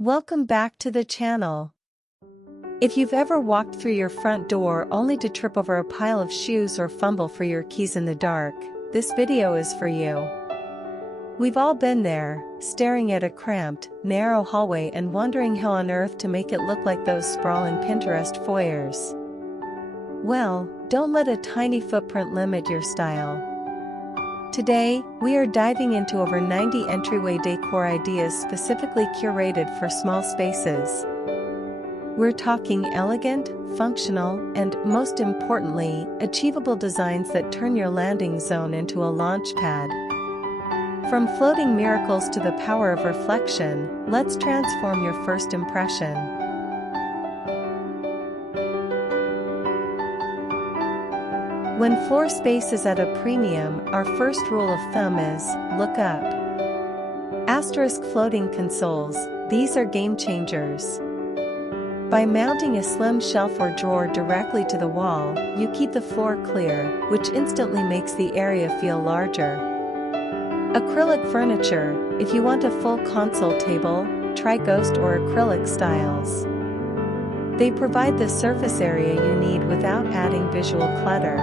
Welcome back to the channel. If you've ever walked through your front door only to trip over a pile of shoes or fumble for your keys in the dark, this video is for you. We've all been there, staring at a cramped, narrow hallway and wondering how on earth to make it look like those sprawling Pinterest foyers. Well, don't let a tiny footprint limit your style. Today, we are diving into over 90 entryway decor ideas specifically curated for small spaces. We're talking elegant, functional, and, most importantly, achievable designs that turn your landing zone into a launch pad. From floating miracles to the power of reflection, let's transform your first impression. When floor space is at a premium, our first rule of thumb is, look up. Asterisk floating consoles, these are game changers. By mounting a slim shelf or drawer directly to the wall, you keep the floor clear, which instantly makes the area feel larger. Acrylic furniture, if you want a full console table, try ghost or acrylic styles. They provide the surface area you need without adding visual clutter.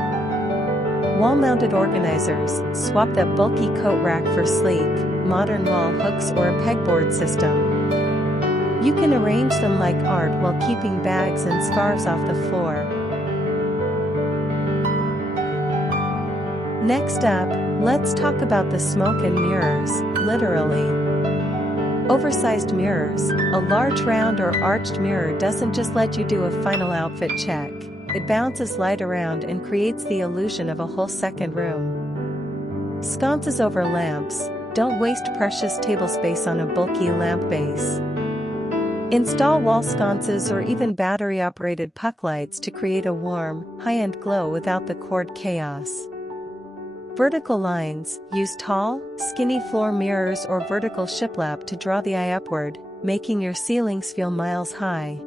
Wall-mounted organizers, swap that bulky coat rack for sleek, modern wall hooks or a pegboard system. You can arrange them like art while keeping bags and scarves off the floor. Next up, let's talk about the smoke and mirrors, literally. Oversized mirrors, a large round or arched mirror doesn't just let you do a final outfit check. It bounces light around and creates the illusion of a whole second room. Sconces over lamps, don't waste precious table space on a bulky lamp base. Install wall sconces or even battery-operated puck lights to create a warm, high-end glow without the cord chaos. Vertical lines, use tall, skinny floor mirrors or vertical shiplap to draw the eye upward, making your ceilings feel miles high.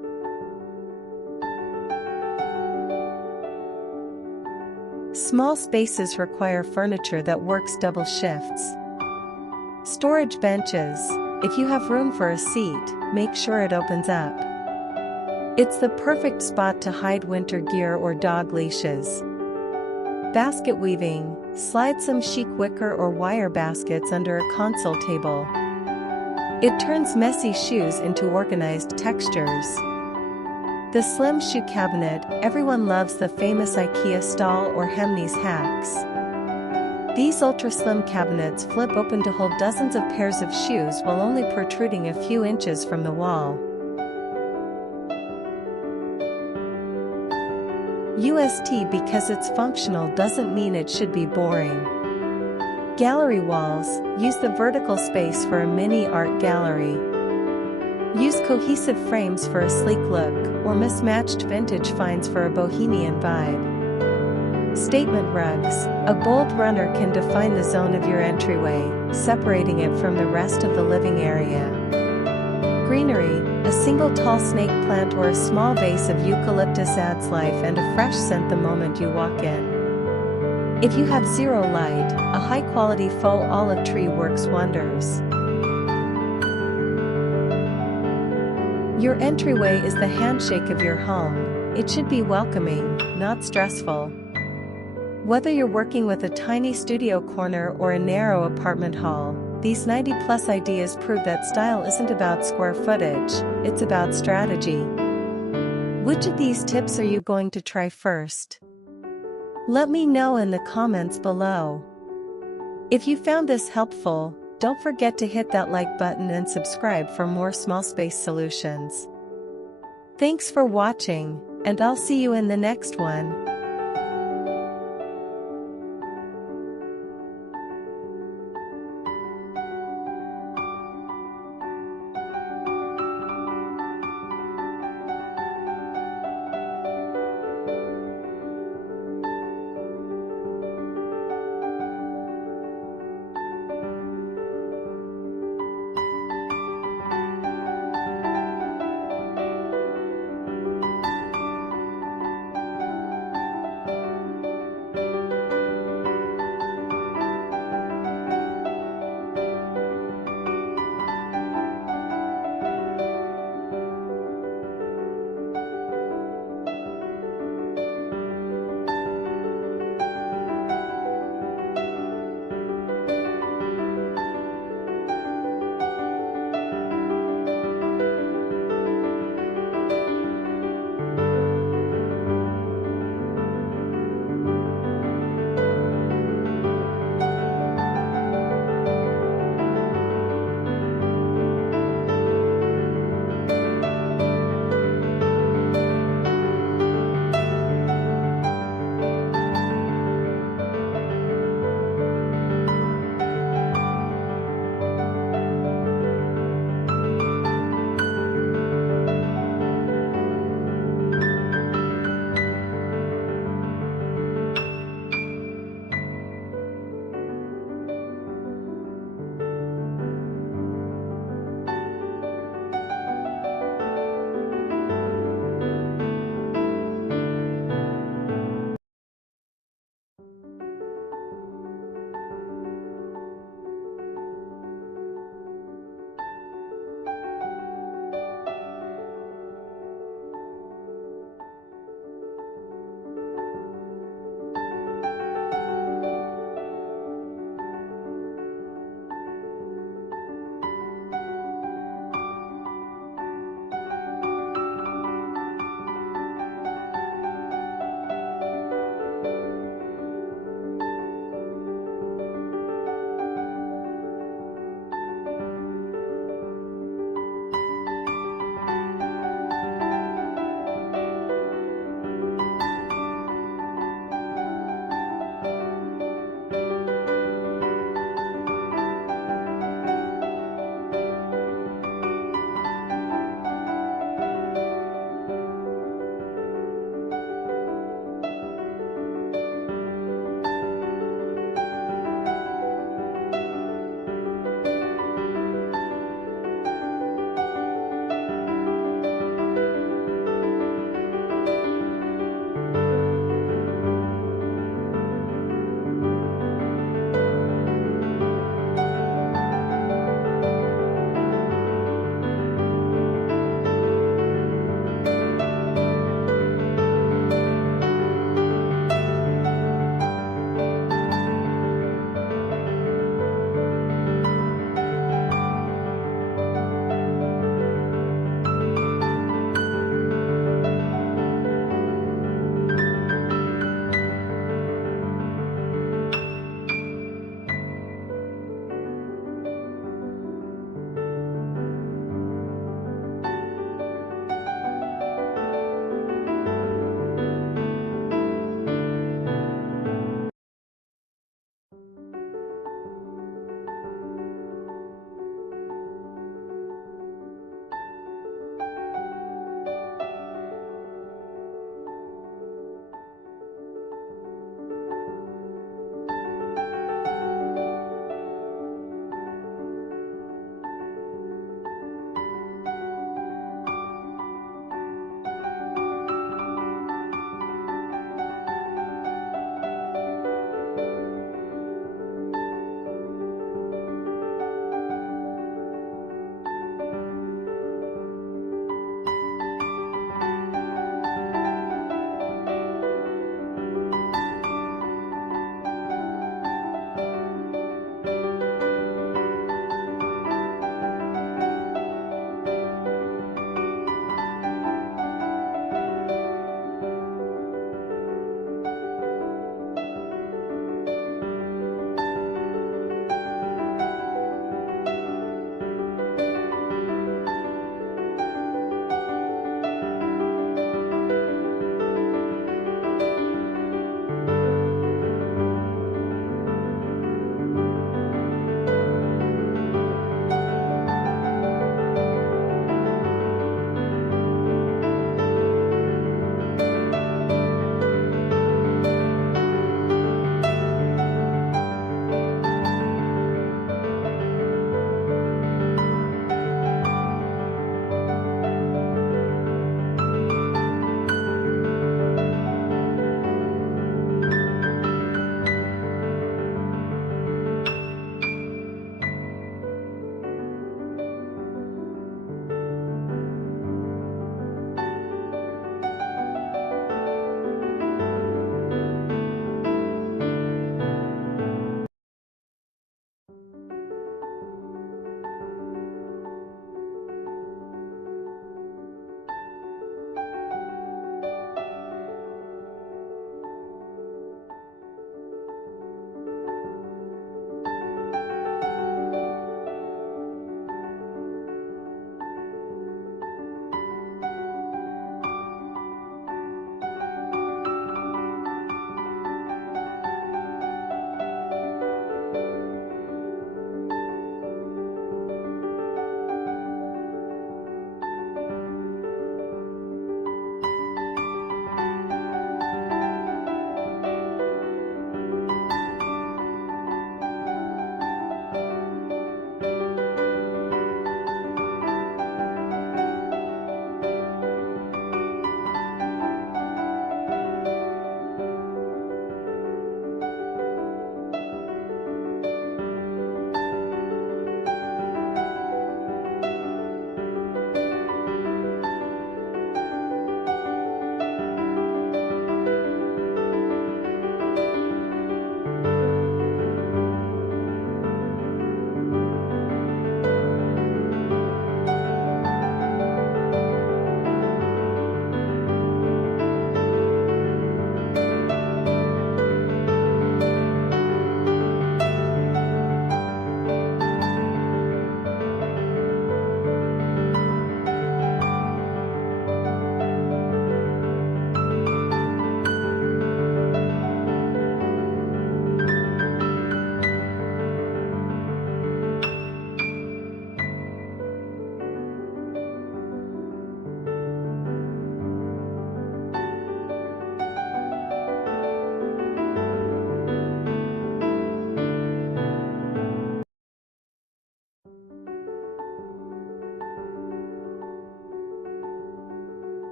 Small spaces require furniture that works double shifts. Storage benches, if you have room for a seat, make sure it opens up. It's the perfect spot to hide winter gear or dog leashes. Basket weaving, slide some chic wicker or wire baskets under a console table. It turns messy shoes into organized textures. The slim shoe cabinet, everyone loves the famous IKEA stall or Hemnes hacks. These ultra-slim cabinets flip open to hold dozens of pairs of shoes while only protruding a few inches from the wall. UST, because it's functional doesn't mean it should be boring. Gallery walls, use the vertical space for a mini art gallery. Use cohesive frames for a sleek look, or mismatched vintage finds for a bohemian vibe. Statement rugs, a bold runner can define the zone of your entryway, separating it from the rest of the living area. Greenery, a single tall snake plant or a small vase of eucalyptus adds life and a fresh scent the moment you walk in. If you have zero light, a high-quality faux olive tree works wonders. Your entryway is the handshake of your home. It should be welcoming, not stressful. Whether you're working with a tiny studio corner or a narrow apartment hall, these 90+ ideas prove that style isn't about square footage, it's about strategy. Which of these tips are you going to try first? Let me know in the comments below. If you found this helpful, don't forget to hit that like button and subscribe for more small space solutions. Thanks for watching, and I'll see you in the next one.